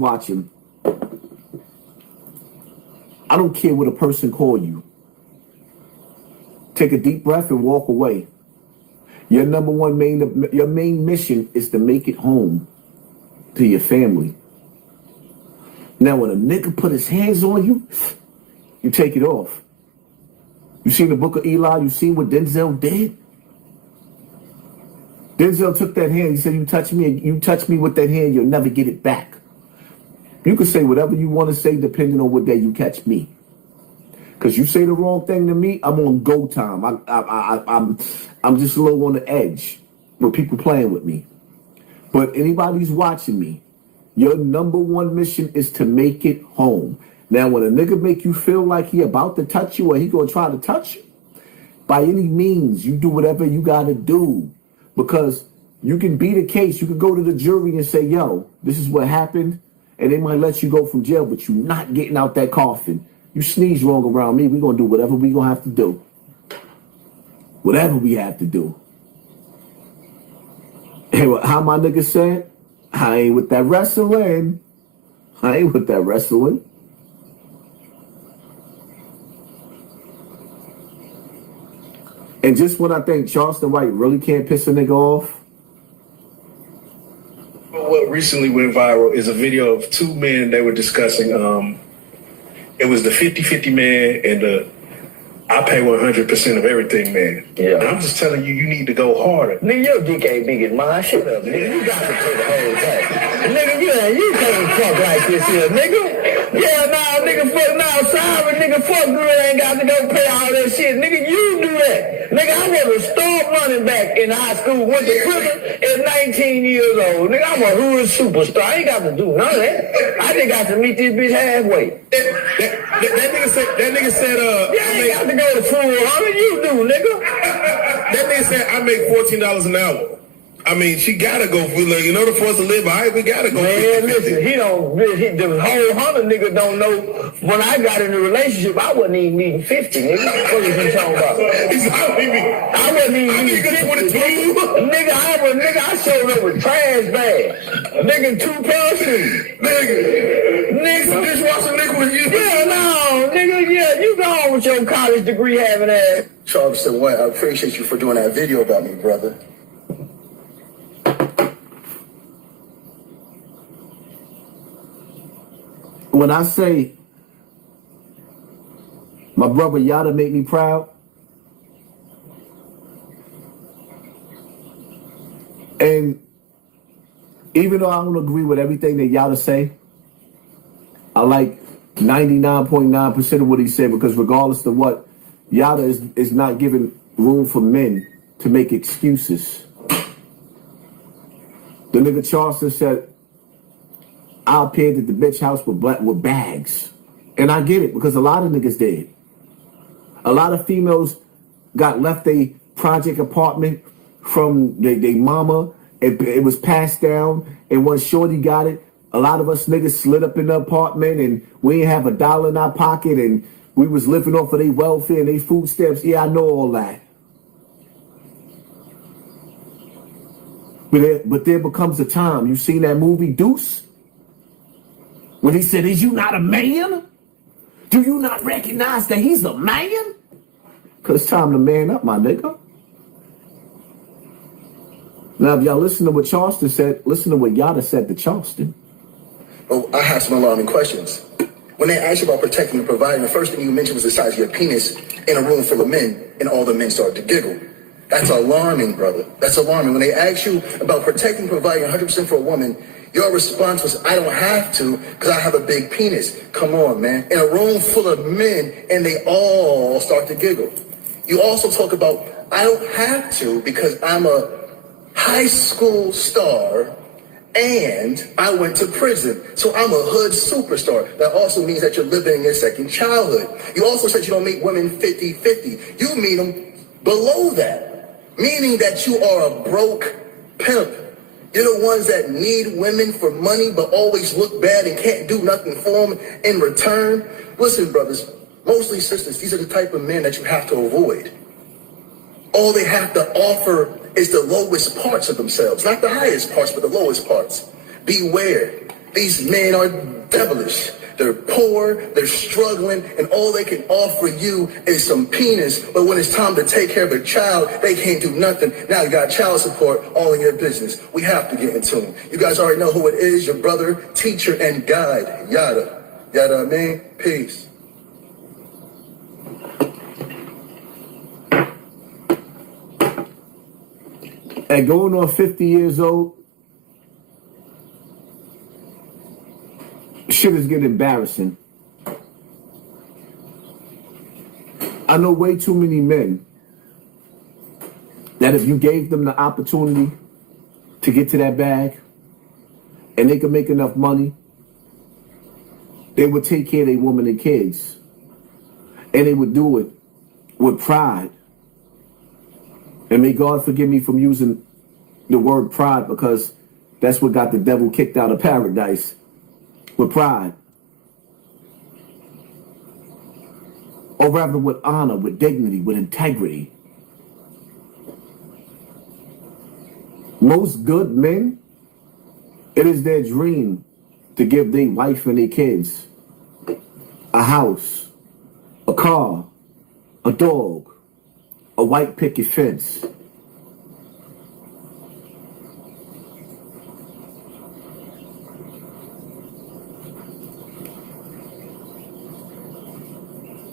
watching, I don't care what a person call you. Take a deep breath and walk away. Your your main mission is to make it home to your family. Now, when a nigga put his hands on you, you take it off. You seen the Book of Eli? You seen what Denzel did? Denzel took that hand. He said, you touch me with that hand, you'll never get it back. You can say whatever you want to say depending on what day you catch me. Because you say the wrong thing to me, I'm on go time. I'm just a little on the edge with people playing with me. But anybody who's watching me, your number one mission is to make it home. Now, when a nigga make you feel like he about to touch you or he gonna try to touch you, by any means, you do whatever you gotta do. Because you can beat a case, you can go to the jury and say, yo, this is what happened, and they might let you go from jail, but you're not getting out that coffin. You sneeze wrong around me, we're gonna do whatever we gonna have to do. Whatever we have to do. And how my nigga said, I ain't with that wrestling. I ain't with that wrestling. And just when I think Charleston White really can't piss a nigga off. What recently went viral is a video of two men that were discussing, it was the 50-50 man and the I pay 100% of everything, man. Yeah. And I'm just telling you, you need to go harder. Nigga, your dick ain't big as mine. Shut up, nigga. You got to take the whole thing. Nigga, you can't talk like this here, nigga. Yeah, nah, nigga, sorry, nigga, fuck girl ain't got to go pay all that shit. Nigga, you do that. Nigga, I was a star running back in high school, went to prison at 19 years old. Nigga, I'm a hood superstar. I ain't got to do none of that. I just got to meet this bitch halfway. That nigga said, yeah, I ain't got to go to full 100. You do, nigga. That nigga said, I make $14 an hour. I mean, she gotta go for, like, in order for us to live, all right, we gotta go. Man, listen, the whole 100 nigga don't know. When I got in a relationship, I wasn't even meeting 50, nigga. What is he talking about? I wasn't even meeting 50. Nigga, I showed up with trash bags. Nigga, 2 pair of shoes. Nigga, dishwasher liquid. Yeah, no, nigga, yeah, you go on with your college degree having ass. Charleston White, I appreciate you for doing that video about me, brother. When I say my brother Yada make me proud, and even though I don't agree with everything that Yada say, I like 99.9% of what he said, because regardless of what, Yada is not giving room for men to make excuses. The nigga Charleston said, I appeared at the bitch house with bags. And I get it, because a lot of niggas did. A lot of females got left a project apartment from their mama. It was passed down, and once shorty got it, a lot of us niggas slid up in the apartment, and we didn't have $1 in our pocket, and we was living off of their welfare and their food stamps. Yeah, I know all that. But there becomes a time. You seen that movie Deuce? When he said, is you not a man? Do you not recognize that he's a man? Because it's time to man up, my nigga. Now, if y'all listen to what Charleston said, listen to what Yada said to Charleston. Oh, I have some alarming questions. When they asked you about protecting and providing, the first thing you mentioned was the size of your penis in a room full of men, and all the men started to giggle. That's alarming, brother. That's alarming. When they asked you about protecting and providing 100% for a woman, your response was, I don't have to because I have a big penis. Come on, man. In a room full of men, and they all start to giggle. You also talk about, I don't have to because I'm a high school star and I went to prison. So I'm a hood superstar. That also means that you're living your second childhood. You also said you don't meet women 50-50. You meet them below that, meaning that you are a broke pimp. You're the ones that need women for money but always look bad and can't do nothing for them in return. Listen, brothers, mostly sisters, these are the type of men that you have to avoid. All they have to offer is the lowest parts of themselves. Not the highest parts, but the lowest parts. Beware. These men are devilish. They're poor, they're struggling, and all they can offer you is some penis. But when it's time to take care of a child, they can't do nothing. Now you got child support all in your business. We have to get in tune. You guys already know who it is, your brother, teacher, and guide. Yada. Yada, man. Peace. At going on 50 years old, shit is getting embarrassing. I know way too many men that if you gave them the opportunity to get to that bag and they could make enough money, they would take care of their woman and kids. And they would do it with pride. And may God forgive me from using the word pride, because that's what got the devil kicked out of paradise. With pride. Or rather with honor, with dignity, with integrity. Most good men, it is their dream to give their wife and their kids a house, a car, a dog, a white picket fence.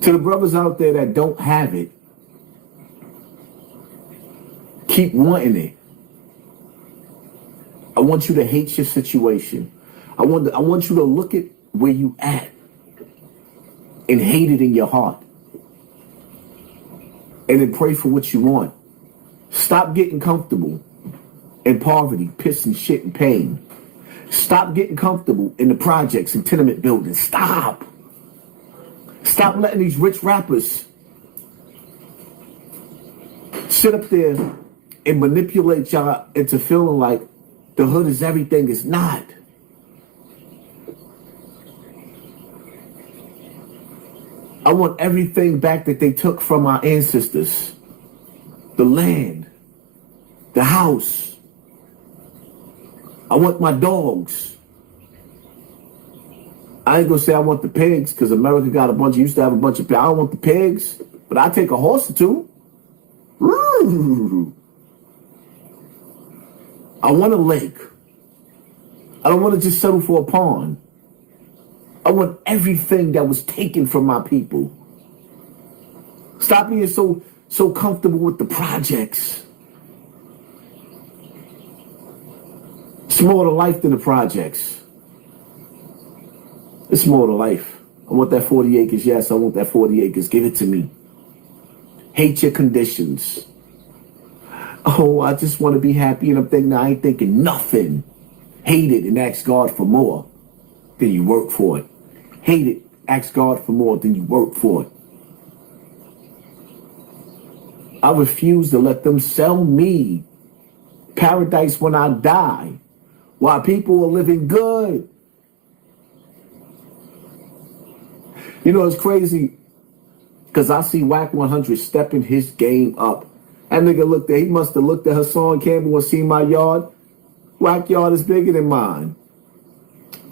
To the brothers out there that don't have it, keep wanting it. I want you to hate your situation. I want you to look at where you at and hate it in your heart. And then pray for what you want. Stop getting comfortable in poverty, piss and shit and pain. Stop getting comfortable in the projects and tenement buildings. Stop. Stop letting these rich rappers sit up there and manipulate y'all into feeling like the hood is everything. It's not. I want everything back that they took from our ancestors. The land, the house. I want my dogs. I ain't gonna say I want the pigs, because America got used to have a bunch of pigs. I don't want the pigs, but I take a horse or two. Ooh. I want a lake. I don't want to just settle for a pond. I want everything that was taken from my people. Stop being so comfortable with the projects. It's more to life than the projects. It's more to life. I want that 40 acres. Yes, I want that 40 acres. Give it to me. Hate your conditions. Oh, I just want to be happy, and I'm thinking, I ain't thinking nothing. Hate it and ask God for more. Then you work for it. Hate it, ask God for more, then you work for it. I refuse to let them sell me paradise when I die, while people are living good. You know, it's crazy, because I see Whack 100 stepping his game up. That nigga looked at, he must have looked at Hassan Campbell and seen my yard. Whack yard is bigger than mine.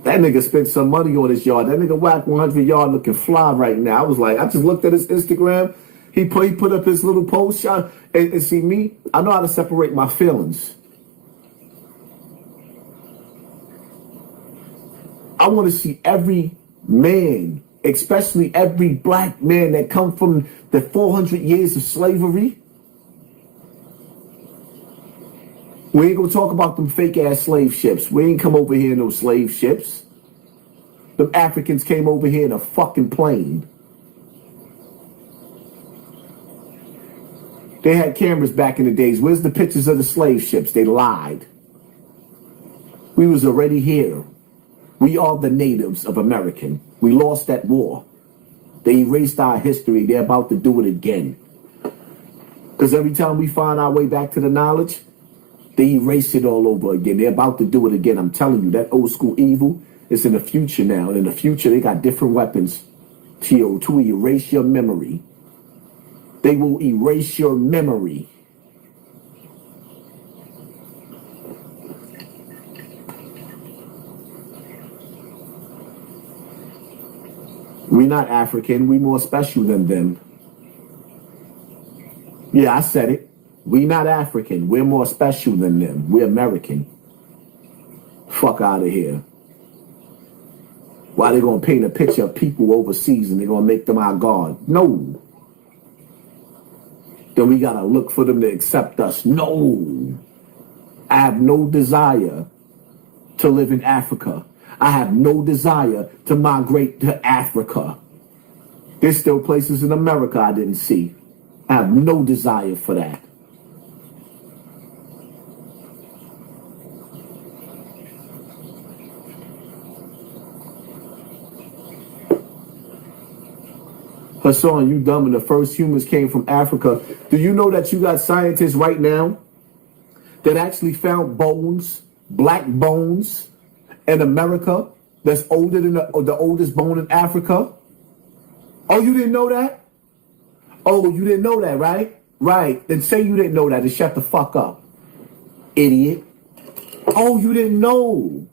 That nigga spent some money on his yard. That nigga Whack 100 yard looking fly right now. I was like, I just looked at his Instagram. He put up his little post shot. And see me, I know how to separate my feelings. I want to see every man, especially every black man that come from the 400 years of slavery. We ain't gonna talk about them fake ass slave ships. We ain't come over here in no slave ships. Them Africans came over here in a fucking plane. They had cameras back in the days. Where's the pictures of the slave ships? They lied. We was already here. We are the natives of American. We lost that war. They erased our history. They're about to do it again. Because every time we find our way back to the knowledge, they erase it all over again. They're about to do it again. I'm telling you, that old school evil is in the future now. And in the future, they got different weapons to erase your memory. They will erase your memory. We not African. We more special than them. Yeah, I said it. We not African. We're more special than them. We're American. Fuck out of here. Why they gonna paint a picture of people overseas and they gonna make them our God? No. Then we gotta look for them to accept us. No. I have no desire to live in Africa. I have no desire to migrate to Africa. There's still places in America I didn't see. I have no desire for that. Hassan, you dumb, and the first humans came from Africa. Do you know that you got scientists right now that actually found bones, black bones, in America that's older than the oldest bone in Africa? Oh, you didn't know that? Oh, you didn't know that, right? Right. Then say you didn't know that and shut the fuck up, idiot. Oh, you didn't know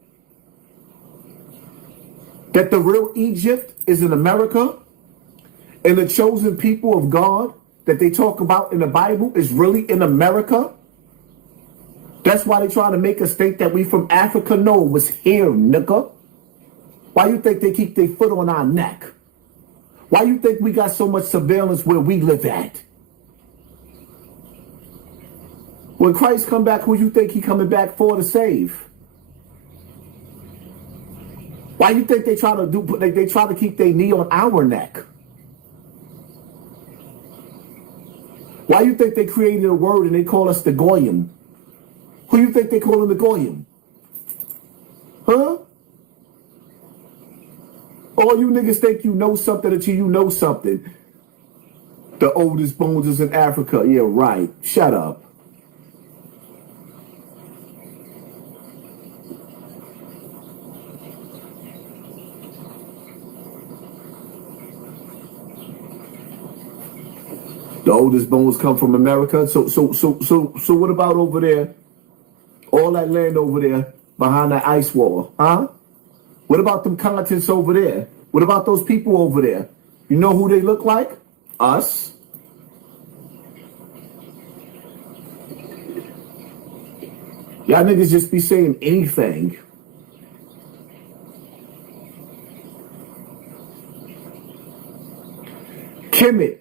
that the real Egypt is in America? And the chosen people of God that they talk about in the Bible is really in America? That's why they try to make us think that we from Africa. No, it was here, nigga. Why you think they keep their foot on our neck? Why you think we got so much surveillance where we live at? When Christ come back, who you think he coming back for to save? Why you think they try to keep their knee on our neck? Why you think they created a word and they call us the Goyim? Who you think they call them the Goyim? Huh? All you niggas think you know something until you know something. The oldest bones is in Africa. Yeah, right. Shut up. The oldest bones come from America. So what about over there? All that land over there behind that ice wall, huh? What about them continents over there? What about those people over there? You know who they look like? Us. Y'all niggas just be saying anything. Kemet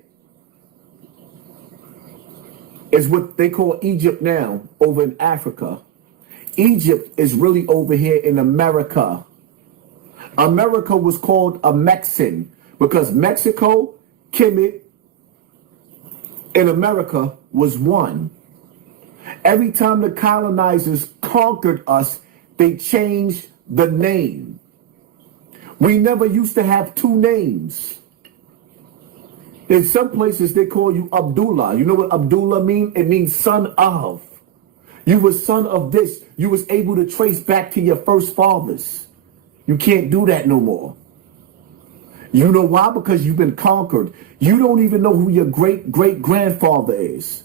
is what they call Egypt now, over in Africa. Egypt is really over here in America. America was called a Mexican because Mexico, Kemet, and America was one. Every time the colonizers conquered us, they changed the name. We never used to have two names. In some places, they call you Abdullah. You know what Abdullah means? It means son of. You was son of this. You was able to trace back to your first fathers. You can't do that no more. You know why? Because you've been conquered. You don't even know who your great-great-grandfather is.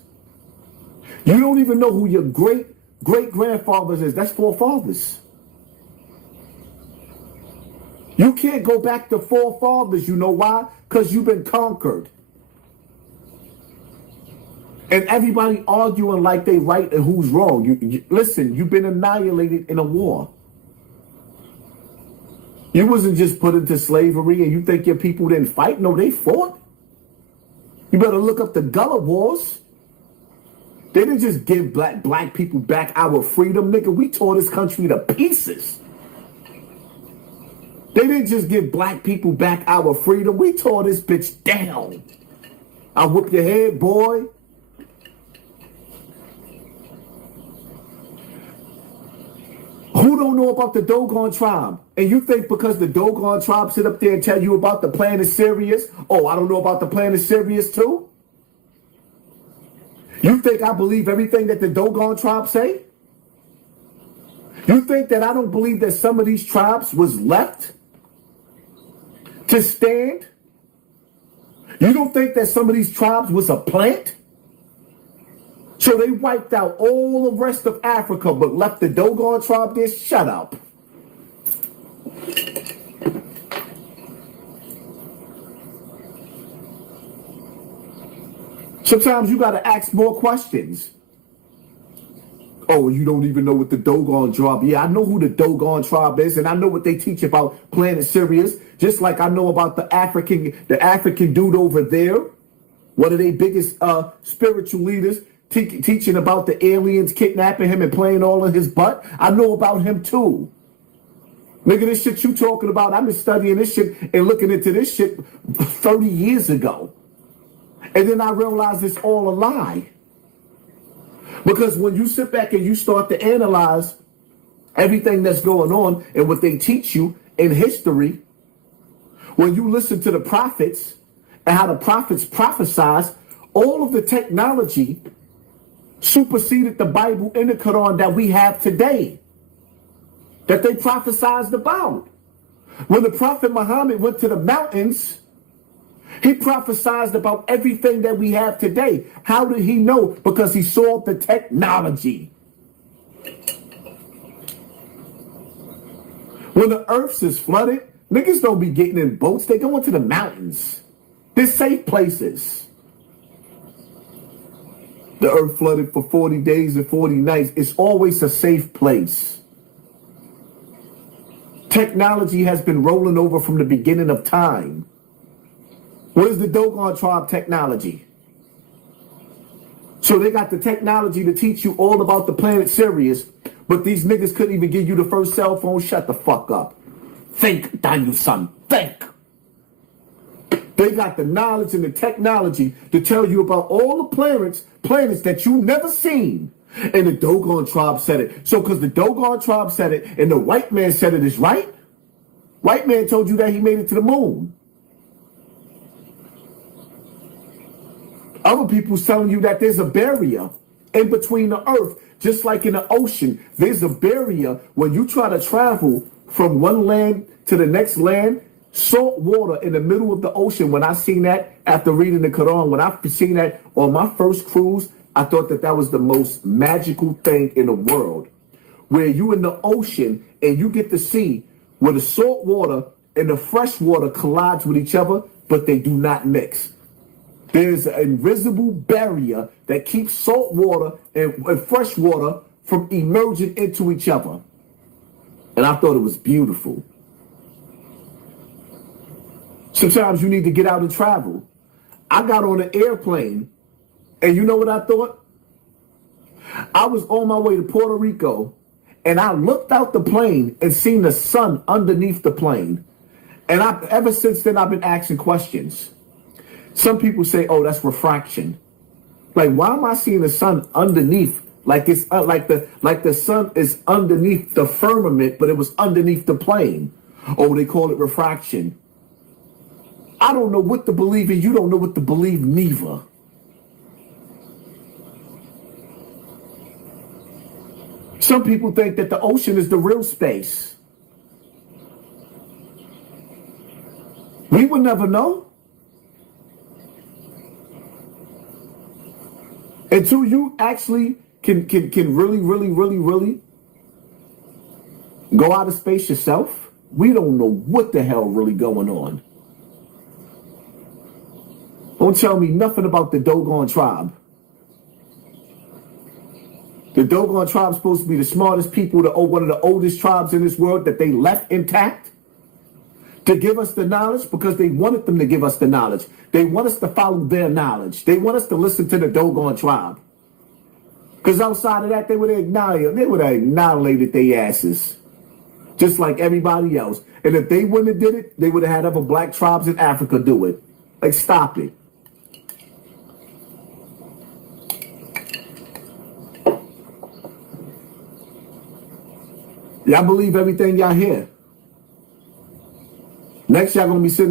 You don't even know who your great-great-grandfather is. That's forefathers. You can't go back to forefathers. You know why? Because you've been conquered. And everybody arguing like they right and who's wrong. Listen, you've been annihilated in a war. You wasn't just put into slavery and you think your people didn't fight. No, they fought. You better look up the Gullah Wars. They didn't just give black people back our freedom, nigga. We tore this country to pieces. They didn't just give black people back our freedom. We tore this bitch down. I'll whoop your head, boy. Who don't know about the Dogon tribe? And you think because the Dogon tribe sit up there and tell you about the planet Sirius, oh, I don't know about the planet Sirius too? You think I believe everything that the Dogon tribe say? You think that I don't believe that some of these tribes was left to stand? You don't think that some of these tribes was a plant? So they wiped out all the rest of Africa, but left the Dogon tribe there? Shut up. Sometimes you got to ask more questions. Oh, you don't even know what the Dogon tribe. Yeah, I know who the Dogon tribe is, and I know what they teach about planet Sirius, just like I know about the African dude over there, one of their biggest spiritual leaders, teaching about the aliens kidnapping him and playing all in his butt. I know about him too. Nigga, this shit you talking about, I've been studying this shit and looking into this shit 30 years ago. And then I realized it's all a lie. Because when you sit back and you start to analyze everything that's going on and what they teach you in history, when you listen to the prophets and how the prophets prophesize, all of the technology superseded the Bible and the Quran that we have today, that they prophesized about. When the Prophet Muhammad went to the mountains, he prophesied about everything that we have today. How did he know? Because he saw the technology. When the earth is flooded, niggas don't be getting in boats. They go into the mountains. They're safe places. The earth flooded for 40 days and 40 nights. It's always a safe place. Technology has been rolling over from the beginning of time. What is the Dogon tribe technology? So they got the technology to teach you all about the planet Sirius, but these niggas couldn't even give you the first cell phone. Shut the fuck up. Think, Daniel son, think. They got the knowledge and the technology to tell you about all the planets that you never seen. And the Dogon tribe said it. So because the Dogon tribe said it and the white man said it is right, white man told you that he made it to the moon. Other people's telling you that there's a barrier in between the earth, just like in the ocean. There's a barrier when you try to travel from one land to the next land. Salt water in the middle of the ocean. When I seen that after reading the Quran, when I seen that on my first cruise, I thought that that was the most magical thing in the world. Where you in the ocean and you get to see where the salt water and the fresh water collides with each other, but they do not mix. There's an invisible barrier that keeps salt water and fresh water from emerging into each other. And I thought it was beautiful. Sometimes you need to get out and travel. I got on an airplane, and you know what I thought? I was on my way to Puerto Rico, and I looked out the plane and seen the sun underneath the plane. And ever since then, I've been asking questions. Some people say, oh, that's refraction. Like, why am I seeing the sun underneath? Like it's like the sun is underneath the firmament, but it was underneath the plane. Oh, they call it refraction. I don't know what to believe in. You don't know what to believe neither. Some people think that the ocean is the real space. We would never know. Until you actually can really go out of space yourself, we don't know what the hell really going on. Don't tell me nothing about the Dogon tribe. The Dogon tribe is supposed to be the smartest people, one of the oldest tribes in this world that they left intact to give us the knowledge because they wanted them to give us the knowledge. They want us to follow their knowledge. They want us to listen to the Dogon tribe. Because outside of that, they would have annihilated their asses. Just like everybody else. And if they wouldn't have did it, they would have had other black tribes in Africa do it. Like, stop it. Y'all believe everything y'all hear. Next, y'all gonna be sitting